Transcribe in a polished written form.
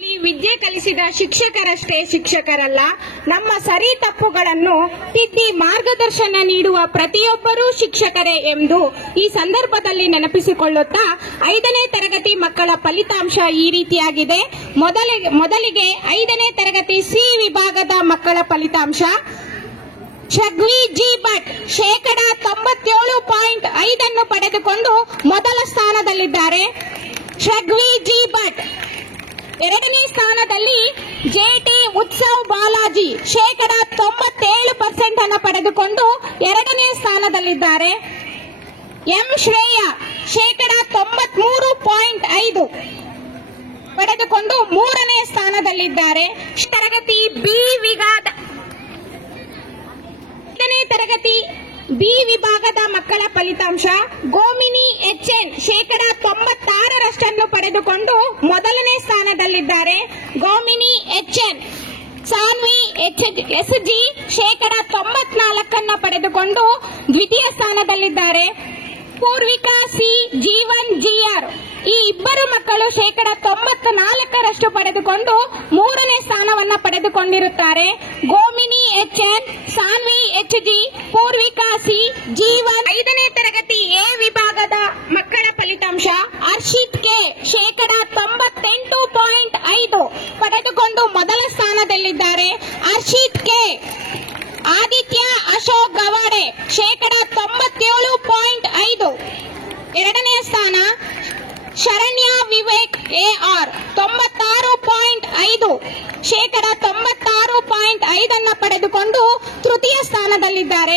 ವಿದ್ಯೆ ಕಲಿಸಿದ ಶಿಕ್ಷಕರಷ್ಟೇ ಶಿಕ್ಷಕರಲ್ಲ, ನಮ್ಮ ಸರಿ ತಪ್ಪುಗಳನ್ನು ತಿದ್ದಿ ಮಾರ್ಗದರ್ಶನ ನೀಡುವ ಪ್ರತಿಯೊಬ್ಬರೂ ಶಿಕ್ಷಕರೇ ಎಂದು ಈ ಸಂದರ್ಭದಲ್ಲಿ ನೆನಪಿಸಿಕೊಳ್ಳುತ್ತಾ 5ನೇ ತರಗತಿ ಮಕ್ಕಳ ಫಲಿತಾಂಶ ಈ ರೀತಿಯಾಗಿದೆ. ಮೊದಲಿಗೆ 5ನೇ ತರಗತಿ ಸಿ ವಿಭಾಗದ ಮಕ್ಕಳ ಫಲಿತಾಂಶ. ಷಗ್ವಿ ಜಿ ಭಟ್ 97.5 ಪಡೆದುಕೊಂಡು ಮೊದಲ ಸ್ಥಾನದಲ್ಲಿದ್ದಾರೆ. ಷಗ್ವಿ ಜಿ ಭಟ್. ಎರಡನೇ ಸ್ಥಾನದಲ್ಲಿ ಜೆಟಿ ಉತ್ಸವ್ ಬಾಲಾಜಿ 97% ಪಡೆದುಕೊಂಡು ಎರಡನೇ ಸ್ಥಾನದಲ್ಲಿದ್ದಾರೆ. ಎಂ ಶ್ರೇಯ 93.5 ಪಡೆದುಕೊಂಡು ಮೂರನೇ ಸ್ಥಾನದಲ್ಲಿದ್ದಾರೆ. ತರಗತಿ ಬಿ ತರಗತಿ ಬಿ ವಿಭಾಗದ ಮಕ್ಕಳ ಫಲಿತಾಂಶ. ಗೋಮಿನಿ ಎಚ್ಎನ್ 96% ಪಡೆದುಕೊಂಡು ಮೊದಲನೇ ಸ್ಥಾನದಲ್ಲಿದ್ದಾರೆ. ಗೋಮಿನಿ ಎಚ್ಎನ್. ಸಾನ್ವಿ ಎಸ್ಜಿ 94% ಪಡೆದುಕೊಂಡು ದ್ವಿತೀಯ ಸ್ಥಾನದಲ್ಲಿದ್ದಾರೆ. ಪೂರ್ವಿಕಾ ಸಿ, ಜೀವನ್ ಜಿಆರ್ ಈ ಇಬ್ಬರು ಮಕ್ಕಳು 94% ಪಡೆದುಕೊಂಡು ಮೂರನೇ ಸ್ಥಾನವನ್ನು ಪಡೆದುಕೊಂಡಿರುತ್ತಾರೆ. Gomini HN, Sanvi HG, Purvika C, Jeevan. 5ನೇ ತರಗತಿ ಎ ವಿಭಾಗದ ಮಕ್ಕಳ ಫಲಿತಾಂಶ. ಹರ್ಷಿತ್ ಕೆ 98.5 ಪಡೆದುಕೊಂಡು ಮೊದಲ ಸ್ಥಾನದಲ್ಲಿದ್ದಾರೆ. ಹರ್ಷಿತ್ ಕೆ. ಆದಿತ್ಯ ಅಶೋಕ್ ಗವಾಡೆ 97.5 ಎರಡನೇ ಸ್ಥಾನ. ಶರಣ್ಯ ವಿವೇಕ್ ಎಆರ್ 96.5 96.5 ಪಡೆದುಕೊಂಡು ತೃತೀಯ ಸ್ಥಾನದಲ್ಲಿದ್ದಾರೆ.